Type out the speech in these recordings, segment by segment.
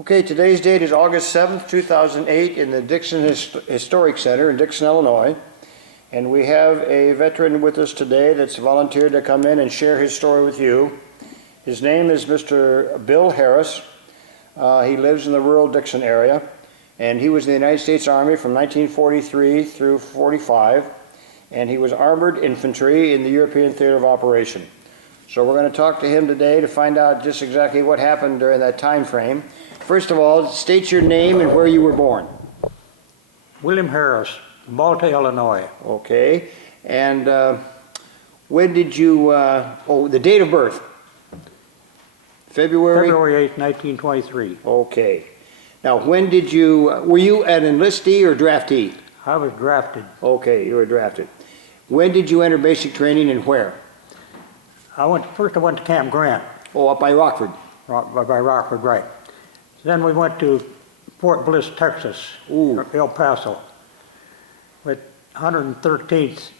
Okay, today's date is August 7th, 2008 in the Dixon Historic Center in Dixon, Illinois. And we have a veteran with us today that's volunteered to come in and share his story with you. His name is Mr. Bill Harris. He lives in the rural Dixon area, and he was in the United States Army from 1943 through 45, and he was armored infantry in the European Theater of Operation. So we're going to talk to him today to find out just exactly what happened during that time frame. First of all, state your name and where you were born. William Harris, Malta, Illinois. Okay. And when did you, the date of birth? February 8th, 1923. Okay. Now, when did you, were you an enlistee or draftee? I was drafted. Okay, you were drafted. When did you enter basic training and where? First I went to Camp Grant. Oh, up by Rockford. By Rockford, right. Then we went to Fort Bliss, Texas, Ooh. El Paso, with 113th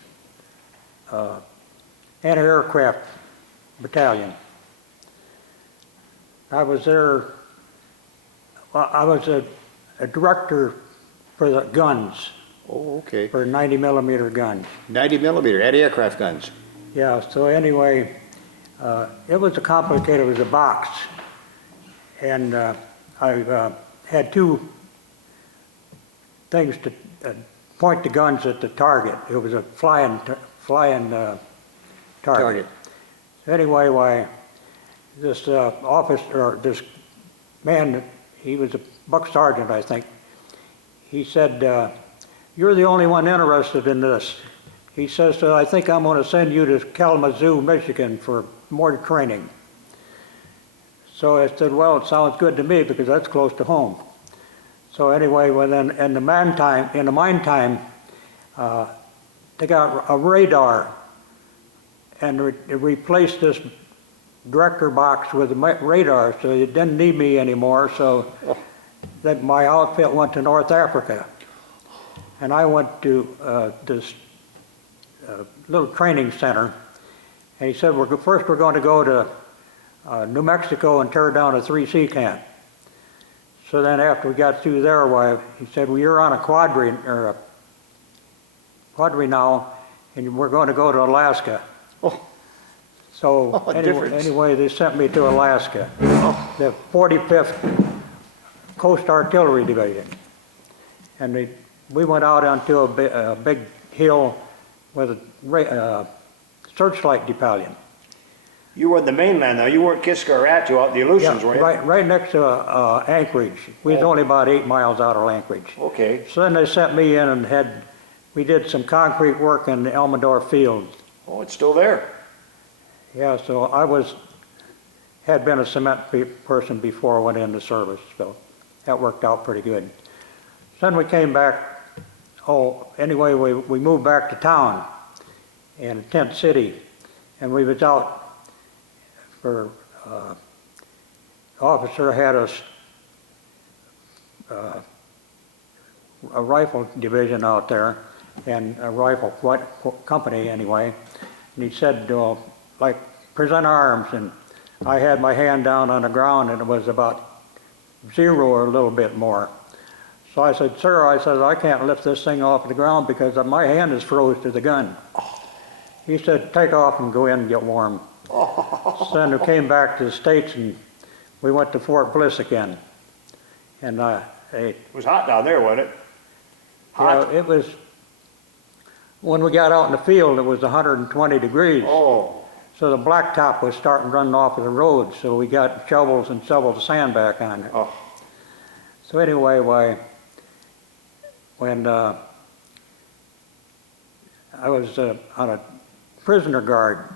Anti-Aircraft Battalion. I was there, I was a director for the guns. Oh, okay. For 90 millimeter guns. 90 millimeter anti-aircraft guns. Yeah, so anyway, it was complicated. It was a box. And I had two things to point the guns at the target. It was a flying target. So anyway, this officer, or this man, he was a buck sergeant, I think. He said, "You're the only one interested in this." He says, "So I think I'm going to send you to Kalamazoo, Michigan for more training." So I said, "Well, it sounds good to me because that's close to home." So anyway, well then in the meantime, they got a radar and replaced this director box with a radar, so it didn't need me anymore. So that my outfit went to North Africa, and I went to this little training center. And he said, first we're going to go to New Mexico and tear down a 3C camp. So then after we got through there, he said, "Well, you're on a quadri now, and we're going to go to Alaska." Oh. So anyway, they sent me to Alaska, the 45th Coast Artillery Division. And we went out onto a big hill with a searchlight battalion. You were in the mainland, though. You weren't Kiska or Attu out in the Aleutians, were you? Right next to Anchorage. We was only about 8 miles out of Anchorage. Okay. So then they sent me in and we did some concrete work in the Elmendorf field. Oh, it's still there. Yeah, so I had been a cement person before I went into service, so that worked out pretty good. Then we came back. Anyway, we moved back to town in Tent City, and we was out for, officer had us, a rifle division out there, and a rifle company anyway, and he said, like, present arms, and I had my hand down on the ground, and it was about 0 or a little bit more. So I said, "Sir," I said, "I can't lift this thing off the ground because my hand is froze to the gun." He said, "Take off and go in and get warm." So then we came back to the States, and we went to Fort Bliss again. And it was hot down there, wasn't it? Hot? Yeah, it was, when we got out in the field, it was 120 degrees. Oh. So the blacktop was starting running off of the road, so we got shovels and shoveled the sand back on it. Oh. So anyway, when I was on a prisoner guard,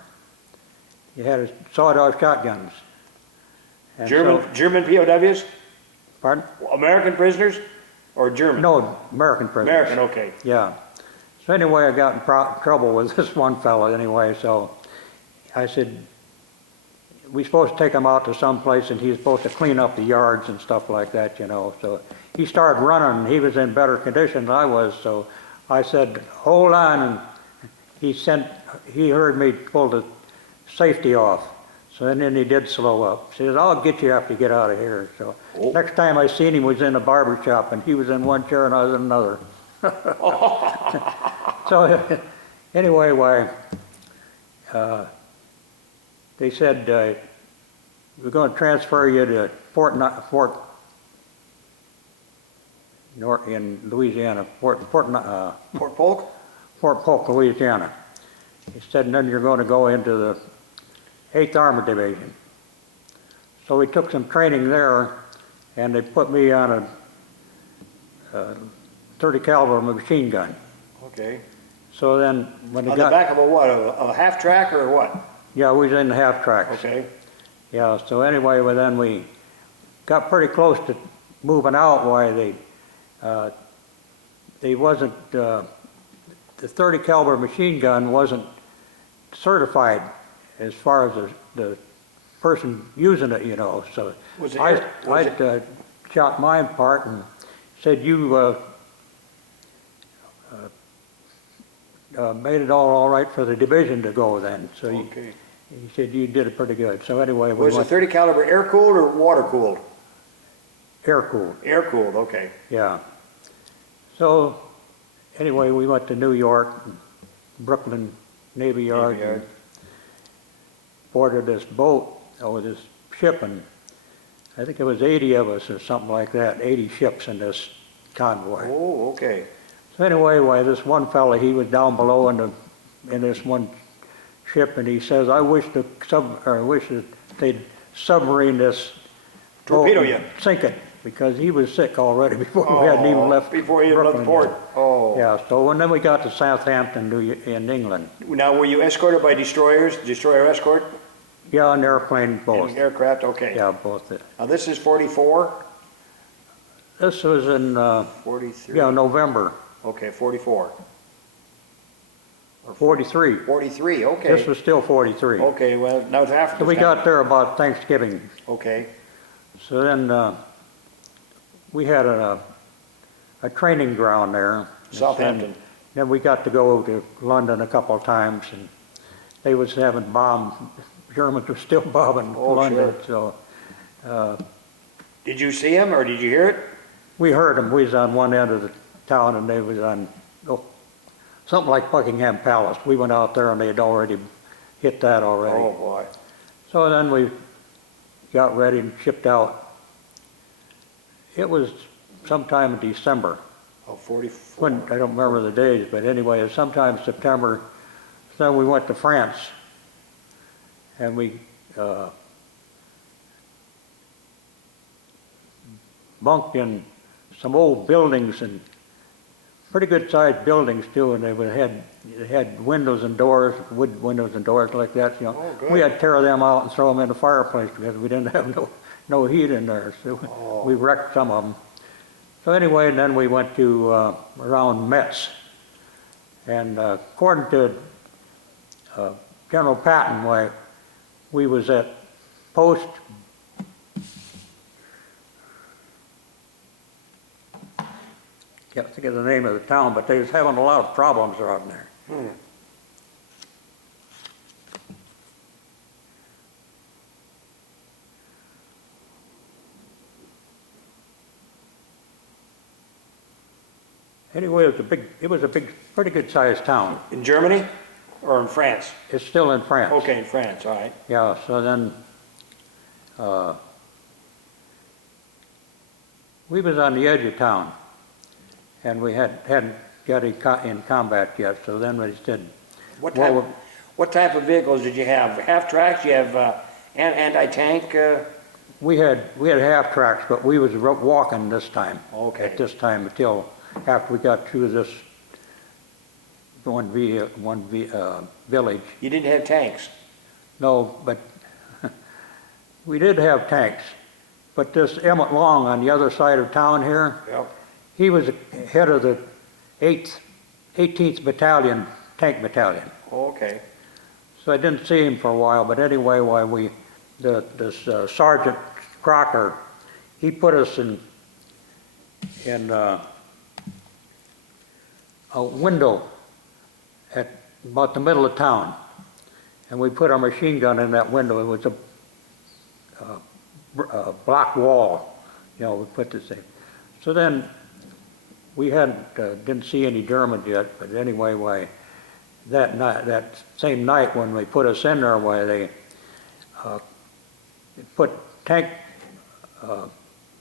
you had sawed-off shotguns. And German POWs? Pardon? American prisoners or German? No, American prisoners. American, okay. Yeah. So anyway, I got in trouble with this one fellow anyway, so I said, we're supposed to take him out to some place, and he's supposed to clean up the yards and stuff like that, you know. So he started running, and he was in better condition than I was, so I said, "Hold on," and he heard me pull the safety off. So then he did slow up. He says, I'll get you after you get out of here. So Oh. next time I seen him was in a barber shop, and he was in one chair and I was in another. So anyway, they said, we're going to transfer you to Fort in Louisiana, Fort Polk? Fort Polk, Louisiana. He said, and then you're going to go into the 8th Armored Division. So we took some training there, and they put me on a 30 caliber machine gun. Okay. So then when On the back of a what, a half track or what? Yeah, we was in the half tracks. Okay. Yeah, so anyway, well, then we got pretty close to moving out. Why they wasn't, the 30 caliber machine gun wasn't certified as far as the person using it, you know. So Was it I shot my part and said, you made it all right for the division to go then. So Okay. he said, you did it pretty good. So anyway, we Was the went 30 caliber air cooled or water cooled? air cooled. Air cooled, okay. Yeah. So anyway, we went to New York, Brooklyn Navy Yard, Navy Yard. and boarded this boat, or this ship, and I think it was 80 of us or something like that, 80 ships in this convoy. Oh, okay. So anyway, why this one fella, he was down below in this one ship, and he says, I wish that they'd submarine this Torpedo boat you. and sink it, because he was sick already before we hadn't even left. Before you left the Brooklyn port. yet. Oh. Yeah, so and then we got to Southampton, in England. Now, were you escorted by destroyers, destroyer escort? Yeah, an airplane, both. In aircraft, okay. Yeah, both. Now, this is 44? This was in, 43? yeah, November, Okay, 44. 43. 43, okay. This was still 43. Okay, well, now it's after So we this time. got there about Thanksgiving. Okay, So then we had a training ground there. Southampton. And then we got to go to London a couple of times, and they was having Germans were still bombing Oh, London. sure. So Did you see him or did you hear it? we heard them. We was on one end of the town, and they was on something like Buckingham Palace. We went out there, and they had already hit that already. Oh, boy. So then we got ready and shipped out. It was sometime in December. Oh, 44. When, I don't remember the days, but anyway, it was sometime in September. Then we went to France, and we bunked in some old buildings, and pretty good sized buildings too, and they had windows and doors, wood windows and doors like that, you know. Oh, good. We had to tear them out and throw them in the fireplace because we didn't have no heat in there, so Oh. we wrecked some of them. So anyway, then we went to around Metz, and according to General Patton, why we was at post can't think of the name of the town, but they was having a lot of problems around there. Anyway, it was a big, pretty good sized town. In Germany or in France? It's still in France. Okay, in France, all right. Yeah, so then, we was on the edge of town, and we hadn't got in combat yet, so then we said, What well, type of vehicles did you have? Half tracks? You have anti-tank? we had half tracks, but we was walking this time. Okay. At this time until after we got through this one village. You didn't have tanks? No, but we did have tanks. But this Emmett Long on the other side of town here, Yep. he was head of the 18th Battalion, Tank Battalion. Okay. So I didn't see him for a while, but anyway, this Sergeant Crocker, he put us in a window at about the middle of town. and we put our machine gun in that window. It was a block wall, you know, we put this in. So then we didn't see any Germans yet, but anyway, that night, that same night when they put us in there, they put tank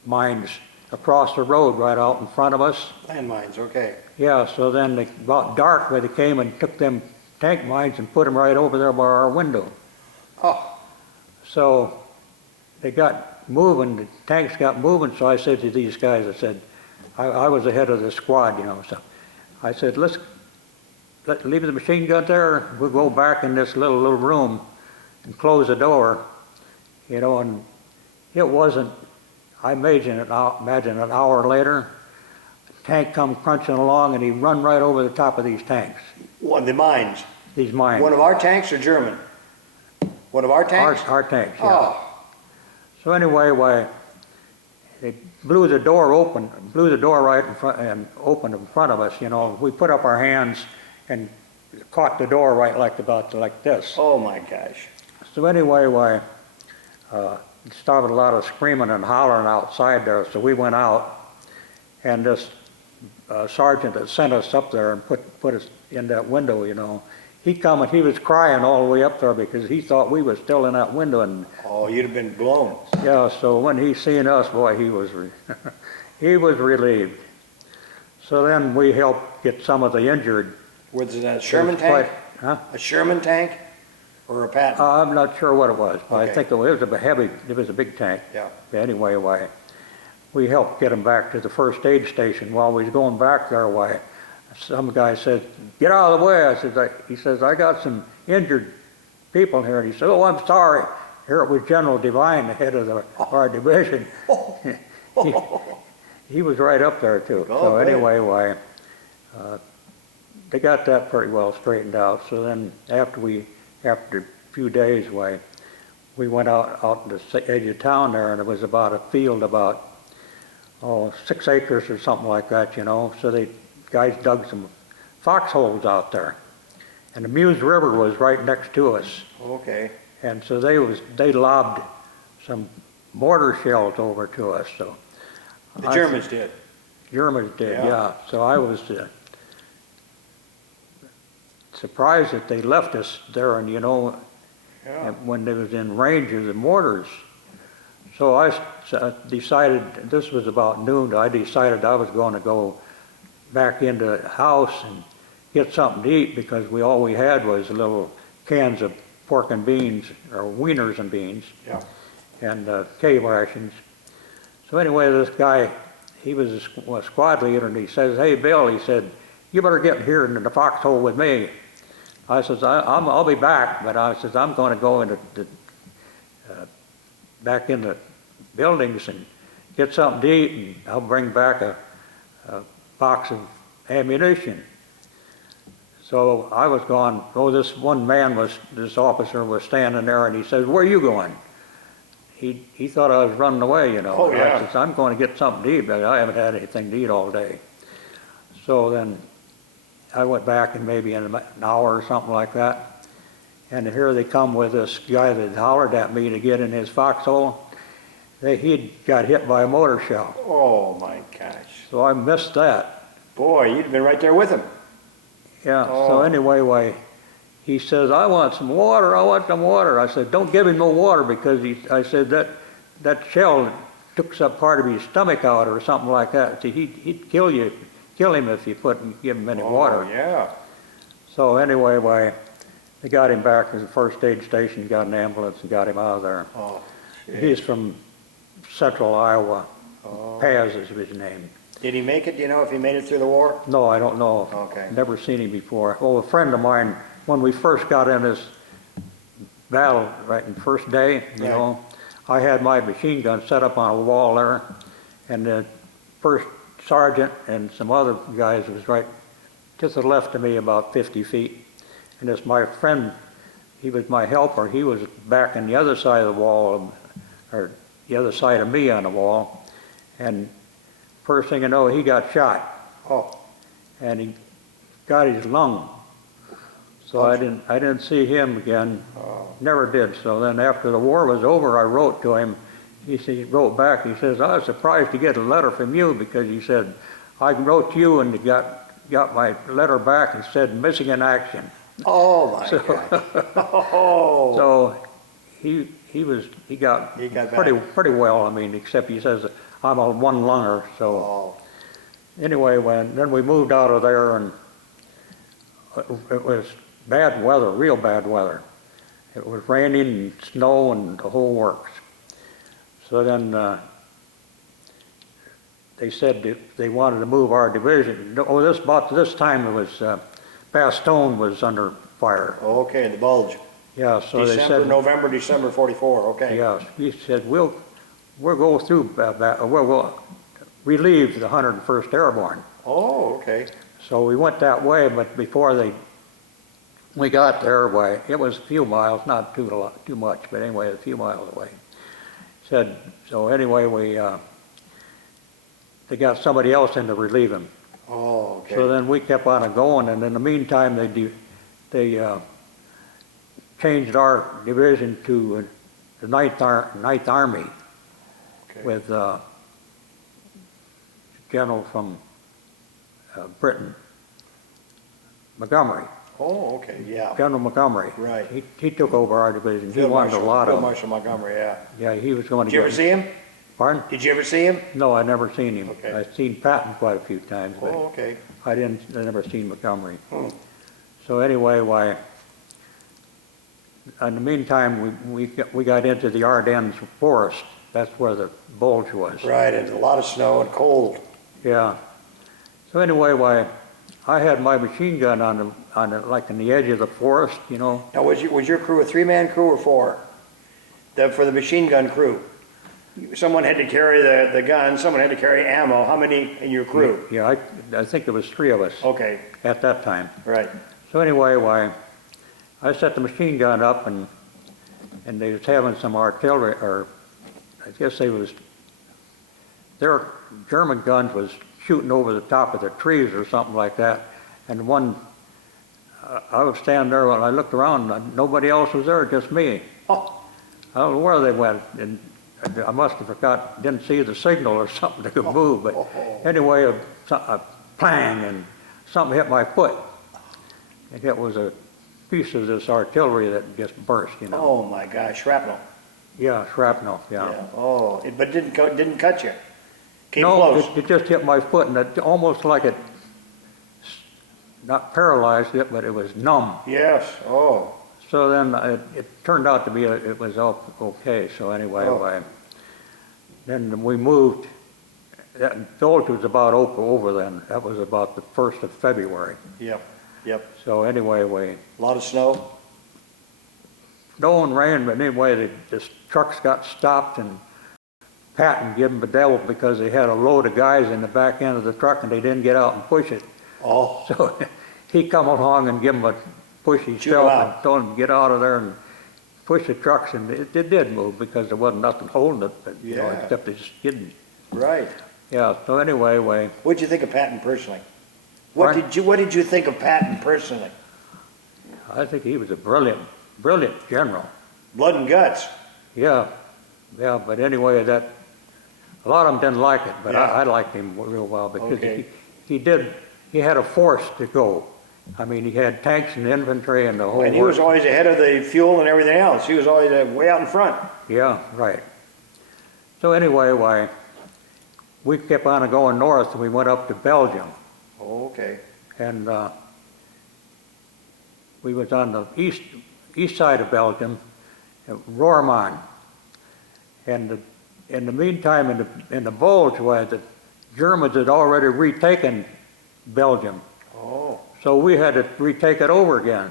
mines across the road right out in front of us. Landmines, okay. Yeah, so then about dark, they came and took them tank mines and put them right over there by our window. Oh, So they got moving, the tanks got moving, so I said to these guys, I said, I was the head of the squad, you know, so I said, let's leave the machine gun there, we'll go back in this little room and close the door, you know, and it wasn't, I imagine an hour later, a tank come crunching along and he run right over the top of these tanks, what, the mines? these mines. One of our tanks or German? One of our tanks? Our tanks, yeah. Oh, So anyway, they blew the door right in front, and opened in front of us, you know. We put up our hands and caught the door right like this. oh my gosh. So anyway, it started a lot of screaming and hollering outside there, so we went out, and this sergeant that sent us up there and put us in that window, you know, he come and he was crying all the way up there because he thought we were still in that window, and Oh, you'd have been blown. yeah, so when he seen us, boy, he was he was relieved. So then we helped get some of the injured. Was it a Sherman tank? Huh? A Sherman tank or a Patton? I'm not sure what it was, but I Okay. think it was a big tank. Yeah. But anyway, we helped get him back to the first aid station. While we was going back there, some guy said, "Get out of the way." He says, "I got some injured people here." And he said, "Oh, I'm sorry." Here it was General Devine, the head of our division. He was right up there too. Oh, So good. anyway, they got that pretty well straightened out. So then after a few days, we went out to the edge of town there, and it was about a field about 6 acres or something like that, you know. So guys dug some foxholes out there, and the Muse River was right next to us. Okay. And so they lobbed some mortar shells over to us. So The Germans did. Germans did, Yeah. yeah. So I was surprised that they left us there, and you know, Yeah. when they was in range of the mortars. So I decided, this was about noon, I decided I was going to go back into the house and get something to eat, because all we had was little cans of pork and beans, or wieners and beans, Yeah. and cave rations. So anyway, this guy, he was a squad leader, and he says, "Hey, Bill," he said, "you better get here in the foxhole with me." I says, I'll be back, but I says, I'm going to go into back in the buildings and get something to eat, and I'll bring back a box of ammunition. So I was gone. Oh, this officer was standing there, and he says, "Where are you going?" He thought I was running away, you know. Oh, And yeah. I says, "I'm going to get something to eat, but I haven't had anything to eat all day." So then I went back, and maybe in an hour or something like that, and here they come with this guy that hollered at me to get in his foxhole. He'd got hit by a mortar shell. Oh my gosh. So I missed that. Boy, you'd have been right there with him. Yeah, Oh. so anyway, he says, "I want some water, I want some water." I said, "Don't give him no water," because I said that shell took some part of his stomach out or something like that. See, he'd kill him if you give him any water. Oh, yeah. So anyway, they got him back to the first aid station, got an ambulance, and got him out of there. Oh, He's from central Iowa. Oh. Paz is his name. Did he make it? Do you know if he made it through the war? No, I don't know. Okay. Never seen him before. Well, a friend of mine, when we first got in this battle, right in the first day, you Right. know, I had my machine gun set up on a wall there, and the first sergeant and some other guys was right to the left of me about 50 feet. And this my friend, he was my helper, he was back on the other side of the wall, or the other side of me on the wall, and first thing you know, he got shot, Oh, and he got his lung. So I didn't see him again, never did. So then after the war was over, I wrote to him. He wrote back, he says, I was surprised to get a letter from you because he said, I wrote to you and got my letter back and said missing in action. Oh my God. Oh. So he got back. pretty well. I mean, except he says I'm a one-lunger. So Oh. anyway, then we moved out of there, and it was bad weather, real bad weather. It was raining and snow and the whole works. So then they said that they wanted to move our division. Oh, about this time it was Bastogne was under fire. Okay, the bulge. Yeah, so they said November, December 44. Okay. yes. He said we'll go through we'll relieve the 101st Airborne. Oh, okay. So we went that way, but before we got there, it was a few miles, not too much, but anyway, a few miles away. Said so. Anyway, they got somebody else in to relieve him. Oh, okay. So then we kept on going, and in the meantime, they changed our division to the Ninth Army Okay. with a general from Britain, Montgomery. Oh, okay. Yeah. General Montgomery. Right. He took over our division. He wanted a lot of Field them. Marshal Montgomery. Yeah. Yeah, he was going to Did you ever see him? Pardon? Did you ever see him? No, I never seen him. Okay. I've seen Patton quite a few times, but Oh, okay. I never seen Montgomery. Hmm. So anyway, in the meantime, we got into the Ardennes forest. That's where the bulge was. Right, and a lot of snow and cold. Yeah. So anyway, I had my machine gun like in the edge of the forest, you know. Now, was your crew a three-man crew or four? For the machine gun crew, someone had to carry the gun. Someone had to carry ammo. How many in your crew? Yeah, I think there was 3 of us Okay. at that time. Right. So anyway, I set the machine gun up, and they was having some artillery, or I guess their German guns was shooting over the top of the trees or something like that. And I was standing there when I looked around, and nobody else was there, just me. Oh. I don't know where they went, and I must have didn't see the signal or something to move, but anyway, a clang, and something hit my foot. And it was a piece of this artillery that just burst, you know. Oh my gosh, shrapnel. Yeah, shrapnel, yeah. Oh, but didn't cut you. Came No, close. it just hit my foot, and it almost like it not paralyzed it, but it was numb. Yes. Oh. So then it turned out to be it was all okay. So anyway, then we moved. That village was about over then. That was about the 1st of February. Yep. Yep. So anyway, A lot of snow. snow and rain, but anyway, the trucks got stopped, and Patton gave them a devil because they had a load of guys in the back end of the truck and they didn't get out and push it. Oh. So he come along and give them a push himself and told them to get out of there and push the trucks, and it did move because there wasn't nothing holding it, but, you know, except they just didn't. Right. Yeah, so anyway, What did you think of Patton personally? What did you think of Patton personally? I think he was a brilliant general. Blood and guts. Yeah, but anyway, a lot of them didn't like it, but I liked him real well because he had a force to go. I mean, he had tanks and infantry and the whole And he was always ahead of the fuel and everything else. He was always way out in front. Yeah, right. So anyway, we kept on going north, and we went up to Belgium. Oh, okay. And we was on the east side of Belgium, at Roermond. And in the meantime, in the bulge, the Germans had already retaken Belgium. Oh. So we had to retake it over again.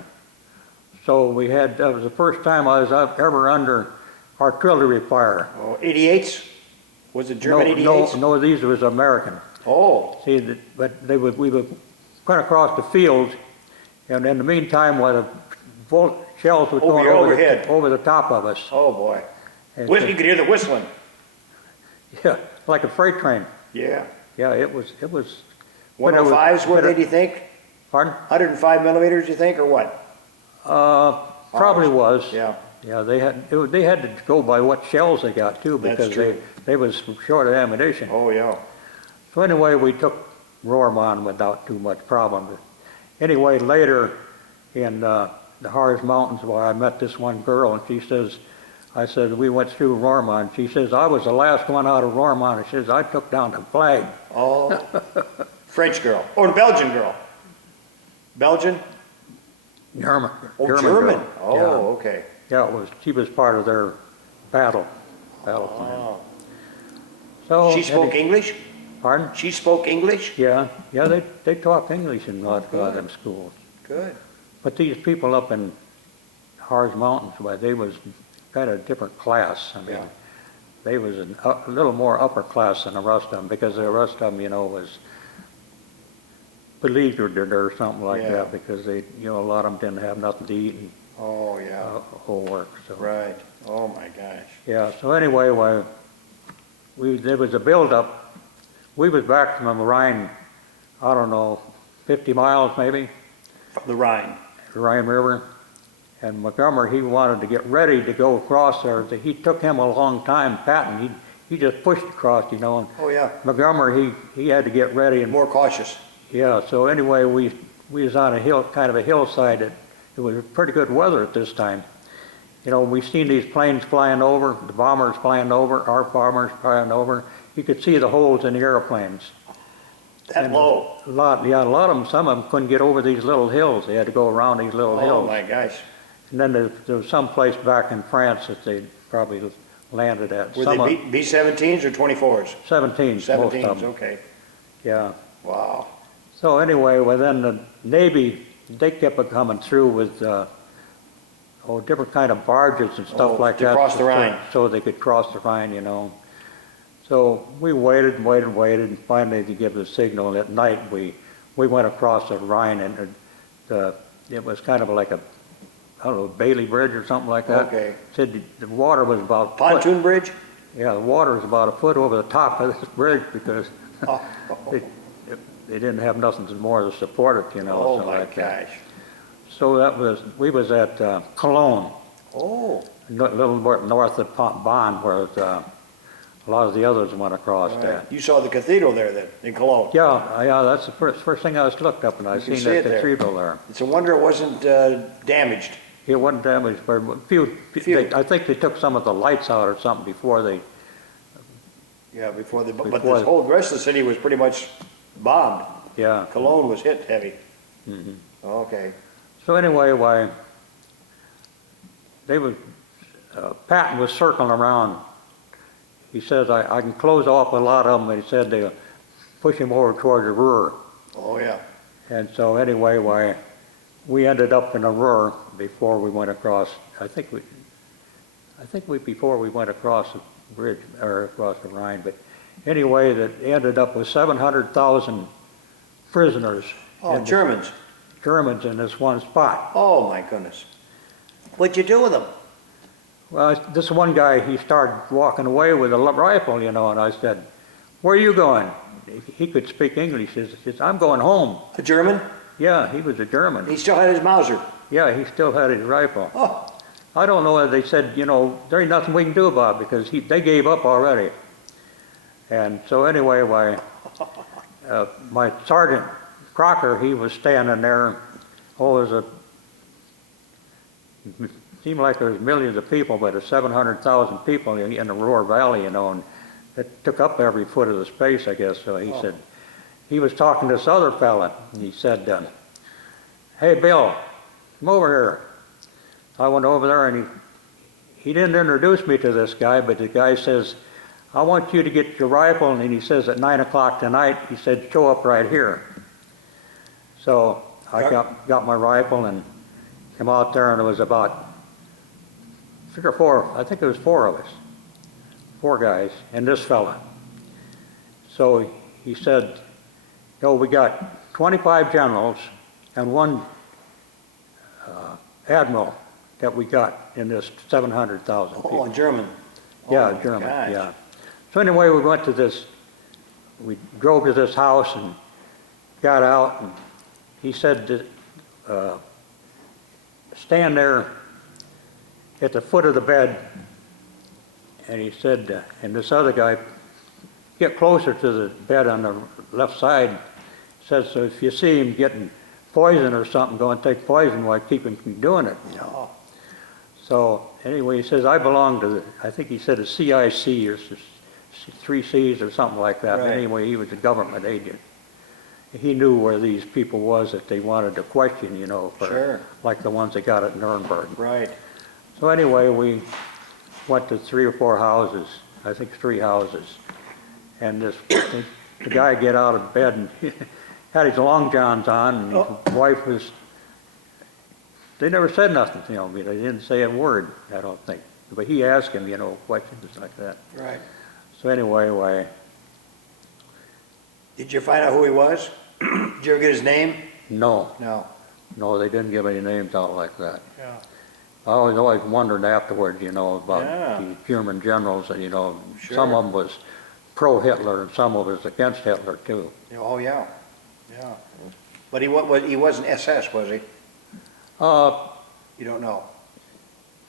So that was the first time I was ever under artillery fire. Oh, 88s? Was it German 88s? No, these was American. Oh. See, we would cut across the fields, and in the meantime, while the shells were going over the top of us. Oh boy. And You could hear the whistling. Yeah, like a freight train. Yeah. Yeah, it was. 105s were they, do you think? Pardon? 105 millimeters, you think, or what? Probably was. Yeah, Yeah, they had to go by what shells they got too, That's because true. they was short of ammunition. oh, yeah. So anyway, we took Rorman without too much problem. But anyway, later in the Harz Mountains, where I met this one girl, and she says, I said, we went through Rorman. She says, I was the last one out of Rorman. She says, I took down the flag. Oh, French girl, or the Belgian girl? Belgian? German. Oh, German. girl. Oh, okay. Yeah, she was part of their battle plan. Oh. So, She spoke English? Pardon? She spoke English? Yeah, they talk English in a lot of them schools. Good. But these people up in Harz Mountains, well, they was kind of a different class. I mean, Yeah. they was a little more upper class than the rest of them, because the rest of them, was beleaguered or something like Yeah. that, because they, a lot of them didn't have nothing to eat and Oh, yeah. whole work. So Right. Oh, my gosh. yeah. So anyway, there was a build-up. We was back from the Rhine, I don't know, 50 miles maybe. From the Rhine. The Rhine River, and Montgomery, he wanted to get ready to go across there. He took him a long time, Patton. He just pushed across, and Oh, yeah. Montgomery, he had to get ready. And More cautious. yeah, so anyway, we was on a hill, kind of a hillside. It was pretty good weather at this time. We seen these planes flying over, the bombers flying over, our bombers flying over. You could see the holes in the airplanes. That low. A lot of them, some of them couldn't get over these little hills. They had to go around these little Oh, hills. my gosh. And then there was some place back in France that they probably landed at. Were Some they B-17s or 24s? 17s, most of 17s, them. okay. Yeah. Wow. So anyway, well then the Navy, they kept coming through with different kind of barges and stuff like to that. cross the Rhine. So they could cross the Rhine. So we waited and waited and waited, and finally they give the signal. And at night we went across the Rhine, and it was kind of like a, I don't know, Bailey Bridge or something like that. Okay. Said the water was about Pontoon bridge? Yeah, the water was about a foot over the top of this bridge, because Oh, they didn't have nothing more to support it, oh so my like that. gosh. So we was at Cologne, Oh, a little more north of Bonn, where a lot of the others went across all that. right. You saw the cathedral there then, in Cologne. Yeah, that's the first thing I looked up, and I You can seen see that it there. cathedral there. It's a wonder it wasn't damaged. It wasn't damaged, but Few. I think they took some of the lights out or something before they. Yeah, but Before- the whole rest of the city was pretty much bombed. Yeah. Cologne was hit heavy. Mhm. Okay. So anyway, Patton was circling around. He says, I can close off a lot of them, and he said they'll push him over towards the Ruhr. Oh, yeah. And so anyway, we ended up in the Ruhr before we went across. Before we went across the bridge, or across the Rhine, but anyway, that ended up with 700,000 prisoners. Oh, in- Germans. Germans in this one spot. Oh, my goodness. What'd you do with them? Well, this one guy, he started walking away with a rifle, and I said, "Where are you going?" He could speak English. He says, "I'm going home." A German? Yeah, he was a German. He still had his Mauser. Yeah, he still had his rifle. Oh, I don't know whether they said, there ain't nothing we can do about it, because they gave up already. And so anyway, my Sergeant Crocker, he was standing there. Seemed like there was millions of people, but there's 700,000 people in the Ruhr Valley, and it took up every foot of the space, I guess. So he said, he was talking to this other fella, and he said, "Hey, Bill, come over here." I went over there, and he didn't introduce me to this guy, but the guy says, "I want you to get your rifle," and he says, "at 9 o'clock tonight," he said, "show up right here." So I got my rifle and came out there, and it was about 3 or 4, I think it was 4 of us, 4 guys, and this fella. So he said, we got 25 generals and 1 admiral that we got in this 700,000 people. oh, German. Yeah, Oh, my German, gosh. yeah. So anyway, we drove to this house and got out, and he said that, stand there at the foot of the bed, and he said, and this other guy, get closer to the bed on the left side, said, so if you see him getting poison or something, go and take poison while keep him from doing it. You know? So anyway, he says, I belong to the, I think he said a CIC or 3 C's or something like that. Right. Anyway, he was a government agent. He knew where these people was that they wanted to question, you know, for, Sure. like the ones that got at Nuremberg. Right. So anyway, we went to 3 or 4 houses, I think 3 houses. And the guy get out of bed and he had his long johns on, and his wife was, they never said nothing to him. They didn't say a word, I don't think. But he asked him, you know, questions like that. Right. So anyway, Did you find out who he was? Did you ever get his name? no, No. they didn't give any names out like that. Yeah. I always wondered afterwards, you know, about Yeah. the German generals, and you know, Sure. some of them was pro-Hitler and some of them was against Hitler too. Oh, yeah. Yeah. But he wasn't SS, was he? You don't know.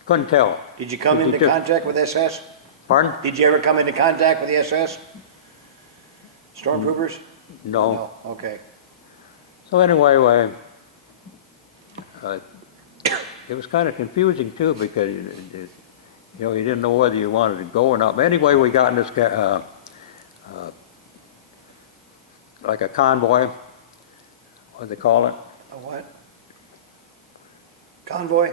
Couldn't tell. Did you come He into did- contact with SS? Pardon? Did you ever come into contact with the SS? Stormtroopers? No. No, okay. So anyway, it was kind of confusing too, because you know, you didn't know whether you wanted to go or not. But anyway, we got in this like a convoy, what do they call it? A what? Convoy?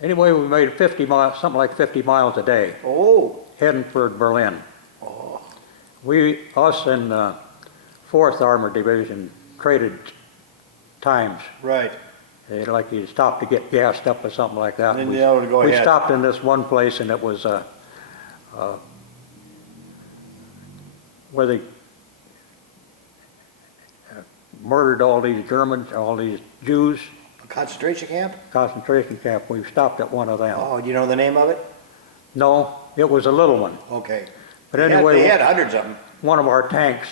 Anyway, we made 50 miles, something like 50 miles a day, Oh. heading for Berlin. Oh. Us and 4th Armored Division traded times. Right. They'd like you to stop to get gassed up or something like that. And then they ought to go we ahead. stopped in this one place, and it was where they murdered all these Germans, all these Jews, A concentration camp? concentration camp. We stopped at one of them. Oh, do you know the name of it? No, it was a little one. Okay. But anyway, They had hundreds of them. one of our tanks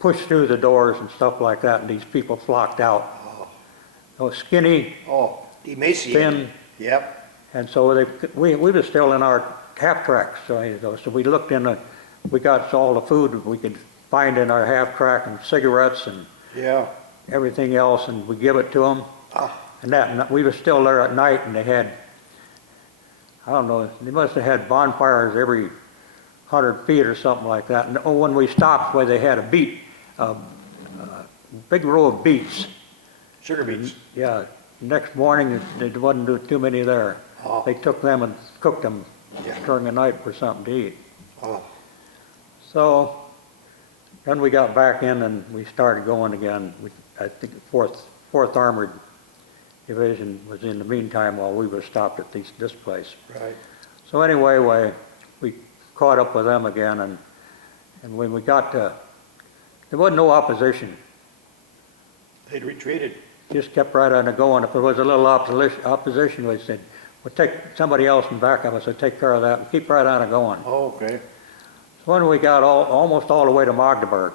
pushed through the doors and stuff like that, and these people flocked out. They were skinny, Oh, emaciated. thin, Yep. and so we were still in our half tracks. So we looked we got all the food we could find in our half track, and cigarettes and Yeah. everything else, and we give it to them. Ah. And we were still there at night, and they had, I don't know, they must have had bonfires every 100 feet or something like that. And when we stopped, where they had a big row of beets. Sugar beets. Yeah, next morning, there wasn't too many there. Oh. They took them and cooked them Yeah. during the night for something to eat. Oh. So then we got back in and we started going again. I think the 4th Armored Division was in the meantime while we were stopped at this place. Right. So anyway, we caught up with them again, and when we got to, there wasn't no opposition. They'd retreated. Just kept right on going. If there was a little opposition, we said, we'll take somebody else in back of us and take care of that, and keep right on going. Oh, okay. So when we got almost all the way to Magdeburg,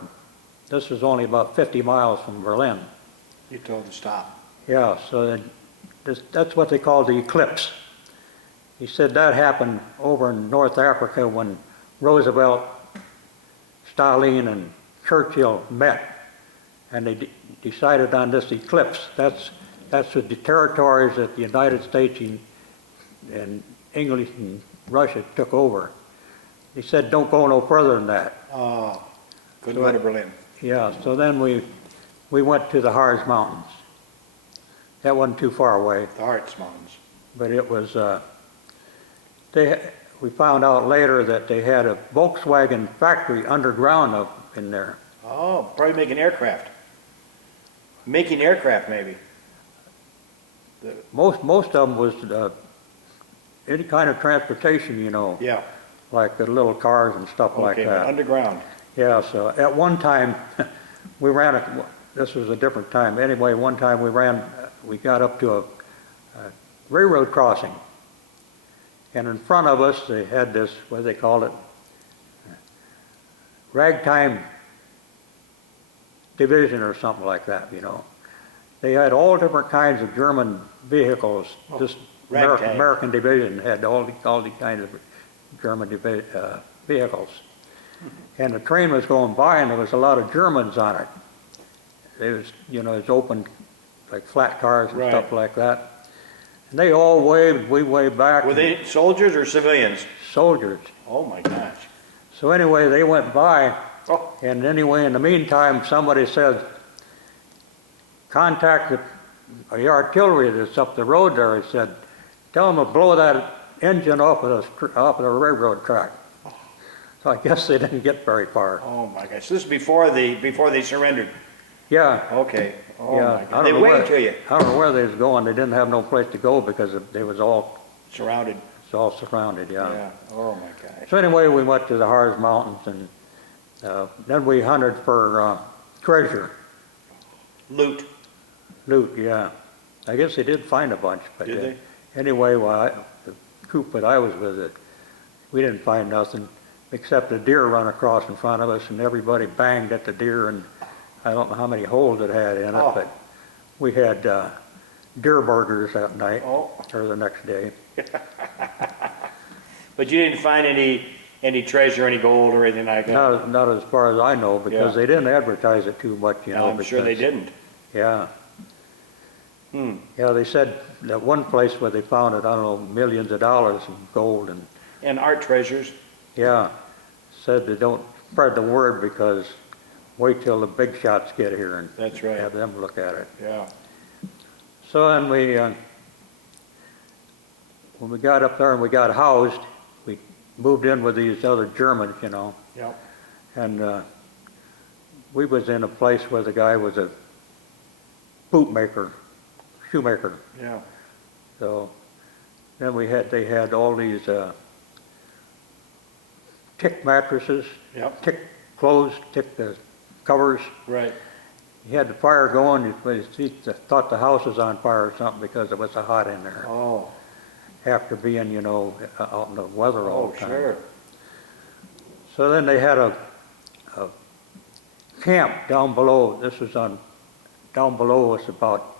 this was only about 50 miles from Berlin. You told them to stop. Yeah, so then that's what they call the eclipse. He said that happened over in North Africa when Roosevelt, Stalin, and Churchill met, and they decided on this eclipse. That's the territories that the United States and English and Russia took over. He said, don't go no further than that. Oh, couldn't So go to Berlin. Yeah, so then we went to the Harz Mountains. That wasn't too far away, The Harz Mountains. but it was, we found out later that they had a Volkswagen factory underground up in there. Oh, probably making aircraft. Making aircraft, maybe. Most of them was any kind of transportation, you know, Yeah. like the little cars and stuff like Okay, but that. underground. Yeah, so at one time, this was a different time. Anyway, one time we got up to a railroad crossing. And in front of us, they had this, what do they call it? Ragtime division or something like that, you know. they had all different kinds of German vehicles. This ragtag. American division had all the kinds of German vehicles. And the train was going by, and there was a lot of Germans on it. It was, it's open, like flat cars and Right. stuff like that. And they all waved, we waved back. Were they soldiers or civilians? Soldiers. Oh my gosh. So anyway, they went by, Oh, and anyway, in the meantime, somebody said, contact the artillery that's up the road there. He said, tell them to blow that engine off of the railroad track. So I guess they didn't get very far. oh my gosh. This is before they surrendered. Yeah. Okay. Oh Yeah, my I God. don't They know waved to you. I don't know where they was going. They didn't have no place to go because they was all Surrounded. surrounded. Yeah. Oh my gosh. So anyway, we went to the Harz Mountains, and then we hunted for treasure, Loot. loot. Yeah, I guess they did find a bunch, but Did they? anyway, the troop that I was with, we didn't find nothing except a deer run across in front of us, and everybody banged at the deer, and I don't know how many holes it had in it, Oh. but we had deer burgers that night Oh. or the next day. But you didn't find any treasure, any gold or anything like that? Not as far as I know, because Yeah. they didn't advertise it too much, No, I'm sure they because- didn't. Yeah, Hmm. yeah, they said that one place where they found it, I don't know, millions of dollars in gold, and And art treasures. yeah, said they don't spread the word because wait till the big shots get here and That's right. have them look at it. Yeah. So then when we got up there and we got housed, we moved in with these other Germans, Yeah. and we was in a place where the guy was a bootmaker, shoemaker. Yeah. So then they had all these tick mattresses, Yep. tick clothes, tick covers. Right. He had the fire going. He thought the house was on fire or something because it was so hot in there. Oh. After being, out in the weather all Oh, the time. sure. So then they had a camp down below. This was down below us about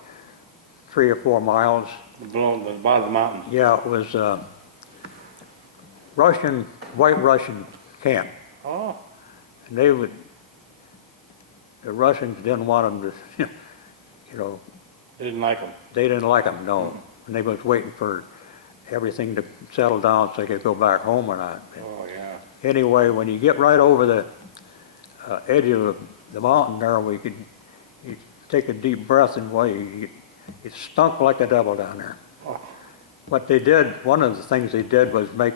3 or 4 miles. Below the bottom of the mountain. Yeah, it was white Russian camp. Oh. And the Russians didn't want them to, They didn't like them. they didn't like them, no. And they was waiting for everything to settle down so they could go back home or not. Oh, yeah. Anyway, when you get right over the edge of the mountain there, you take a deep breath and it stunk like the devil down there. Oh. What they did, one of the things they did was make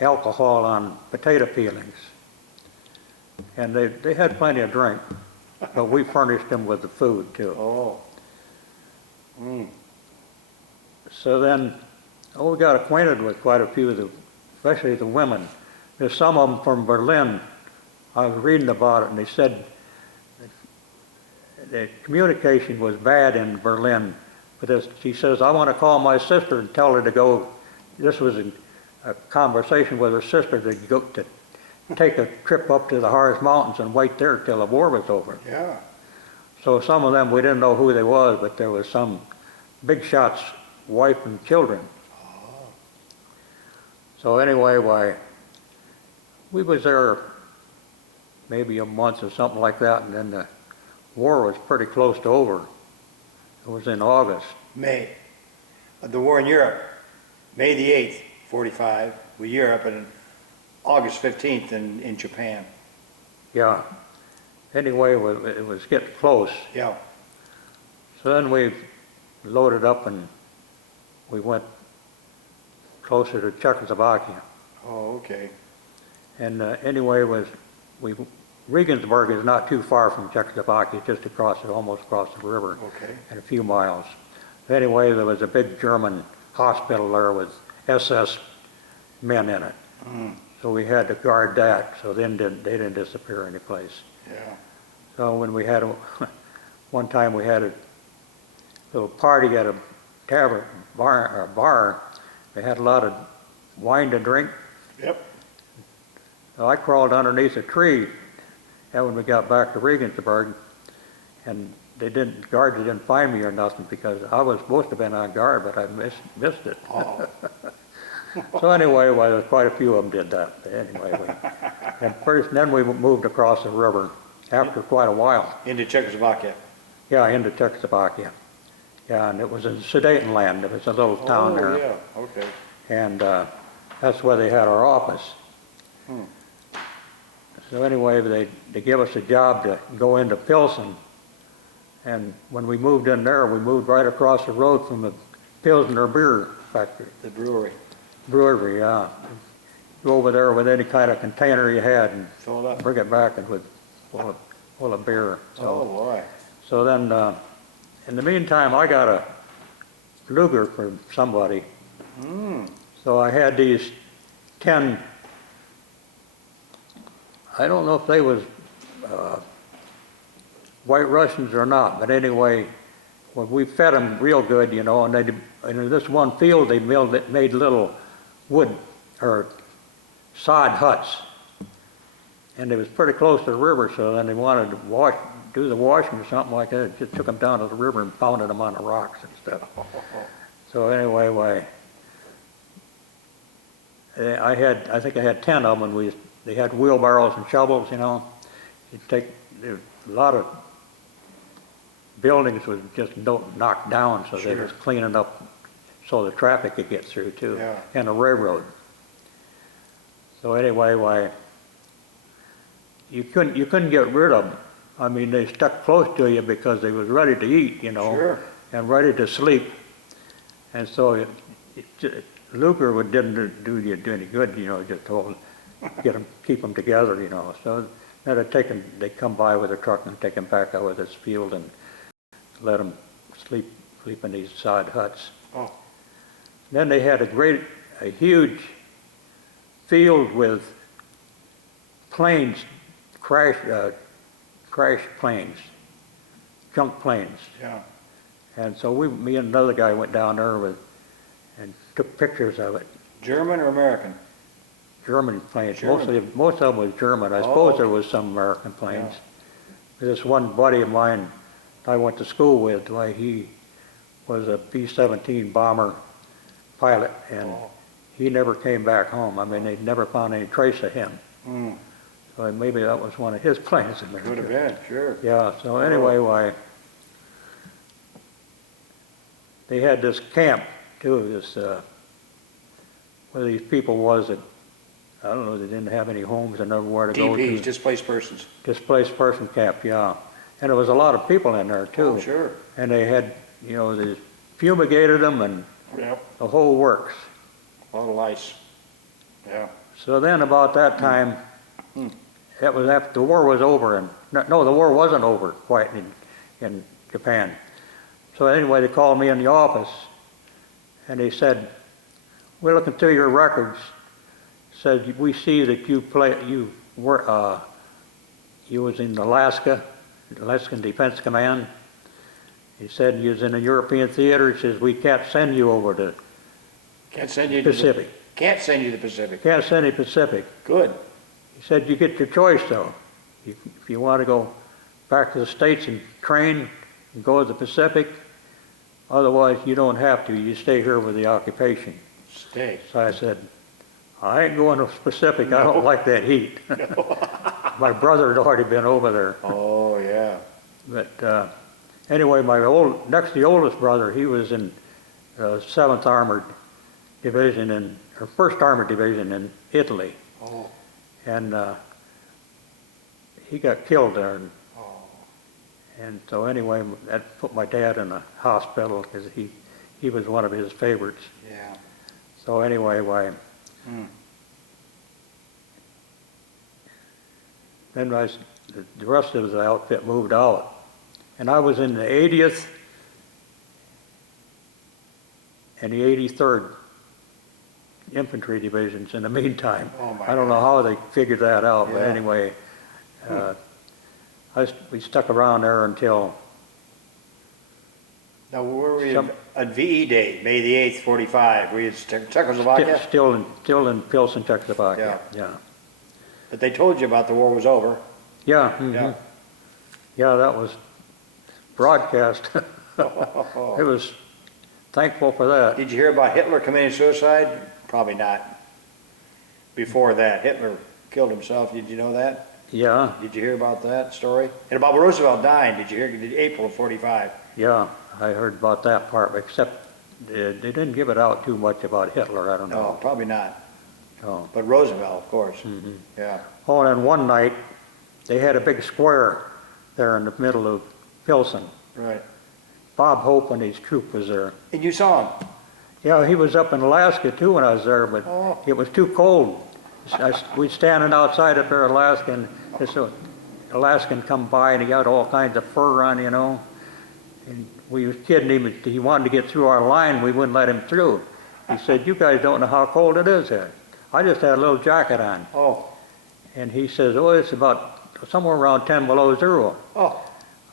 alcohol on potato peelings. And they had plenty of drink, but we furnished them with the food too. Oh. Mm. So then, we got acquainted with quite a few of especially the women. There's some of them from Berlin. I was reading about it, and they said the communication was bad in Berlin. But she says, I want to call my sister and tell her to go. This was a conversation with her sister to go to take a trip up to the Harz Mountains and wait there till the war was over. Yeah. So some of them, we didn't know who they was, but there was some big shots, wife and children. So anyway, we was there maybe a month or something like that, and then the war was pretty close to over. It was in August. May. The war in Europe. May the 8th, 45, with Europe, and August 15th in Japan. Yeah. Anyway, it was getting close. Yeah. So then we loaded up and we went closer to Czechoslovakia. Oh, okay. And anyway, Regensburg is not too far from Czechoslovakia, just almost across the river, Okay. and a few miles. Anyway, there was a big German hospital there with SS men in it. Mm. So we had to guard that, so they didn't disappear anyplace. Yeah. So when one time we had a little party at a tavern, bar, they had a lot of wine to drink. Yep. So I crawled underneath a tree, and when we got back to Regensburg, and guards didn't find me or nothing because I was supposed to have been on guard, but I missed it. Oh. So anyway, well, there's quite a few of them did that. Anyway, then we moved across the river after quite a while. Into Czechoslovakia. Yeah, into Czechoslovakia. Yeah, and it was in Sudetenland. It was a little town there. Oh, yeah, okay. And that's where they had our office. Hmm. So anyway, they gave us a job to go into Pilsen. And when we moved in there, we moved right across the road from the Pilsner beer factory. The brewery. Brewery, yeah. Go over there with any kind of container you had and Fill it up. bring it back and with full of beer. Oh, boy. So then, in the meantime, I got a Luger from somebody. Mm. So I had these 10, I don't know if they was White Russians or not, but anyway, well, we fed them real good, you know, and in this one field they made little wood or sod huts. And it was pretty close to the river, so then they wanted to do the washing or something like that. It just took them down to the river and pounded them on the rocks and stuff. So anyway, I think I had 10 of them, and they had wheelbarrows and shovels, you know. A lot of buildings was just knocked down, so they was cleaning up so the traffic could get through too, Yeah. and the railroad. So anyway, you couldn't get rid of them. I mean, they stuck close to you because they was ready to eat, you know, Sure. and ready to sleep. And so Luger didn't do you any good, you know, just to keep them together, you know. So then they'd come by with a truck and take them back out of this field and let them sleep in these sod huts. Oh. Then they had a huge field with planes, crash planes, junk planes. Yeah. And so me and another guy went down there and took pictures of it. German or American? German planes. German. Most of them was German. I suppose there was some American planes. This one buddy of mine I went to school with, he was a B-17 bomber pilot, and he never came back home. I mean, they never found any trace of him. Mm. So maybe that was one of his planes in there. Could have been, sure. Yeah, so anyway, they had this camp too, where these people was that, I don't know, they didn't have any homes and nowhere to go to. DPs, displaced persons. Displaced person camp, yeah. And there was a lot of people in there too. Oh, sure. And they had, you know, they fumigated them and Yep. the whole works. A lot of lice. Yeah. So then about that time, it was after the war was over, and no, the war wasn't over quite in Japan. So anyway, they called me in the office, and they said, "We're looking through your records. Said we see that you was in Alaska, Alaskan Defense Command." He said you was in a European theater. He says we can't send you over to Can't send you Pacific. Can't send you to the Pacific. Can't send you Pacific. Good. He said you get your choice though. If you want to go back to the States and train and go to the Pacific, otherwise you don't have to. You stay here with the occupation. Stay. So I said, I ain't going to the Pacific. I don't like that heat. My brother had already been over there. Oh, yeah. But anyway, the oldest brother, he was in 7th Armored Division or 1st Armored Division in Italy. Oh. And he got killed there. Oh. And so anyway, that put my dad in a hospital because he was one of his favorites. Yeah. So anyway, then the rest of the outfit moved out. And I was in the 80th and the 83rd Infantry Divisions in the meantime. Oh my I don't know how they figured that out, but Yeah. anyway, we stuck around there until Now, where were you on VE Day, May the 8th, 45? Were you in Czechoslovakia? still in Pilsen, Czechoslovakia. Yeah. But they told you about the war was over. Yeah. Yeah. Yeah, that was broadcast. It was thankful for that. Did you hear about Hitler committing suicide? Probably not. Before that, Hitler killed himself. Did you know that? Yeah, Did you hear about that story? And about Roosevelt dying, did you hear? April of 45. yeah, I heard about that part, except they didn't give it out too much about Hitler, I don't No, know. probably not. Oh. But Roosevelt, of course. Yeah. Oh, and then one night, they had a big square there in the middle of Pilsen. Right. Bob Hope and his troop was there. And you saw him? Yeah, he was up in Alaska too when I was there, but Oh. it was too cold. We standing outside up there in Alaska, and this Alaskan come by, and he had all kinds of fur on, you know. And we was kidding him. He wanted to get through our line. We wouldn't let him through. He said, "You guys don't know how cold it is here." I just had a little jacket on. Oh. And he says, "Oh, it's about somewhere around 10 below zero." Oh.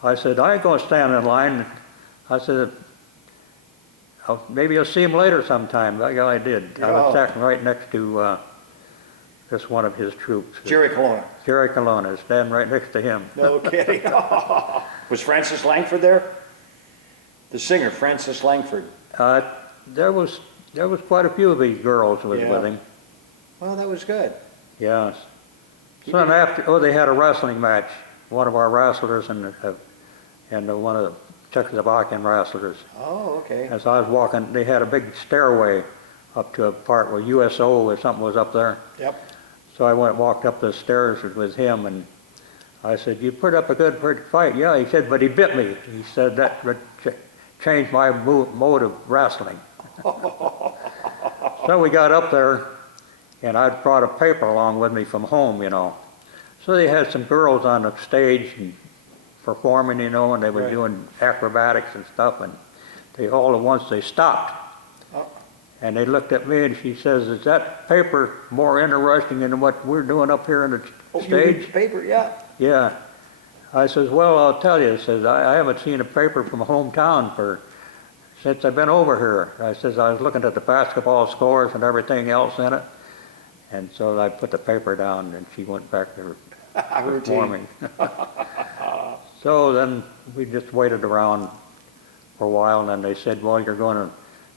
I said, "I ain't going to stand in line." I said, maybe I'll see him later sometime." By God, I did. I was Yeah. sitting right next to just one of his troops. Jerry Colonna. Jerry Colonna, standing right next to him. No kidding. Was Francis Langford there? The singer, Francis Langford. There was quite a few of these girls was Yeah. with him. Well, that was good. Yes. So then after, they had a wrestling match. One of our wrestlers and one of the Czechoslovakian wrestlers. Oh, okay. As I was walking, they had a big stairway up to a part where USO or something was up there. Yep. So I walked up the stairs with him, and I said, "You put up a good fight." "Yeah," he said, "but he bit me." He said that would changed my mode of wrestling. So we got up there, and I'd brought a paper along with me from home, you know. So they had some girls on the stage and performing, you know, and they were Right. doing acrobatics and stuff, and they all at once they stopped. Oh. And they looked at me, and she says, "Is that paper more interesting than what we're doing up here on the Oh, you read stage?" the paper, yeah. "Yeah." I says, "Well, I'll tell you." I says, I haven't seen a paper from hometown since I've been over here." I says, "I was looking at the basketball scores and everything else in it." And so I put the paper down, and she went back to her performing. So then we just waited around for a while, and then they said, "Well, you're going to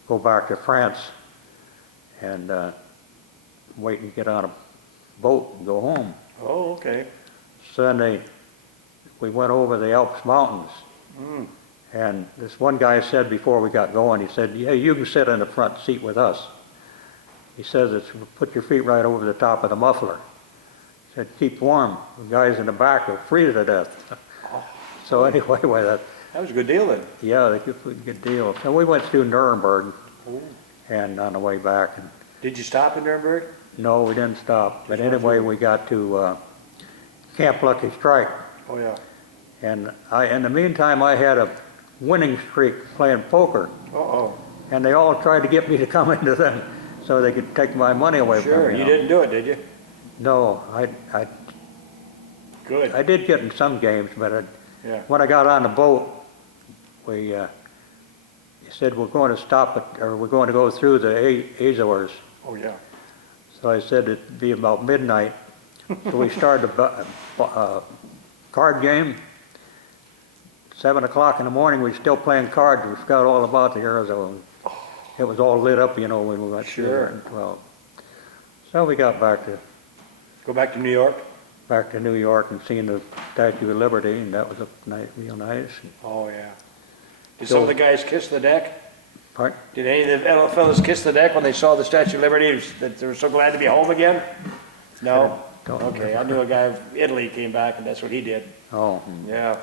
go back to France and wait and get on a boat and go home." Oh, okay. So then we went over the Alps mountains, and this one guy said before we got going, he said, "Yeah, you can sit in the front seat with us." He says, "Put your feet right over the top of the muffler." He said, "Keep warm. The guys in the back will freeze to death." So anyway, That was a good deal then. yeah, they could put a good deal. So we went through Nuremberg, and on the way back, and Did you stop in Nuremberg? no, we didn't stop. But Just went anyway, through. we got to Camp Lucky Strike. Oh, yeah. And in the meantime, I had a winning streak playing poker, Uh-oh. and they all tried to get me to come into them so they could take my money away from Sure, me. you know. didn't do it, did you? No, Good. I did get in some games, but Yeah. when I got on the boat, he said, "We're going to stop it, or we're going to go through the Azores." Oh, yeah. So I said it'd be about midnight. So we started a card game. 7 o'clock in the morning, we were still playing cards. We forgot all about the Arizona. It was all lit up, you know, when we went through Sure. there. Well, so we got back to Go back to New York? New York and seen the Statue of Liberty, and that was real nice. Oh, yeah. Did So- some of the guys kiss the deck? Pardon? Did any of the fellows kiss the deck when they saw the Statue of Liberty, that they were so glad to be home again? No? Don't Okay, I knew a guy from Italy came back, and that's what he did. Oh, Yeah.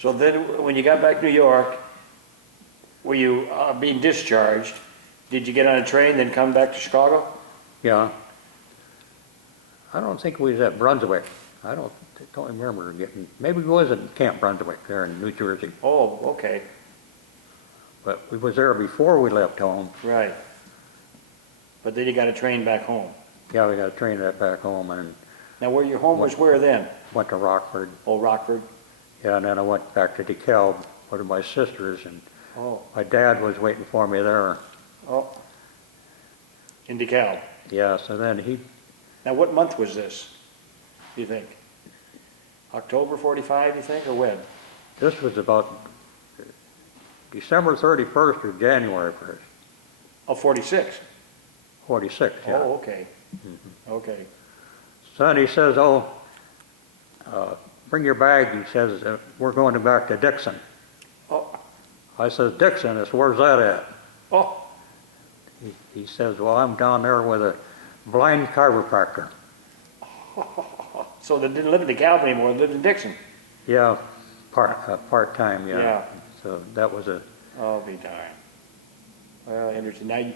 So then, when you got back to New York, were you being discharged? Did you get on a train, then come back to Chicago? yeah. I don't think we was at Brunswick. I don't remember getting, maybe we was at Camp Brunswick there in New Jersey. Oh, okay, But we was there before we left home. right. But then you got a train back home. Yeah, we got a train that back home and Now, where your home was where then? went to Rockford. Oh, Rockford? Yeah, and then I went back to DeKalb, one of my sisters, and Oh, my dad was waiting for me there. oh. In DeKalb. Yeah, so then Now, what month was this, do you think? October 45, you think, or when? This was about December 31st or January 1st, Oh, 46. 46, yeah. Oh, okay. Okay. So then he says, oh, bring your bag. He says, we're going back to Dixon. Oh, I says, Dixon, where's that at? oh, He says, well, I'm down there with a blind chiropractor. so they didn't live in DeKalb anymore, they lived in Dixon. Yeah, part-time, yeah. Yeah. So that was a, Oh, be darned. Well, interesting. Now,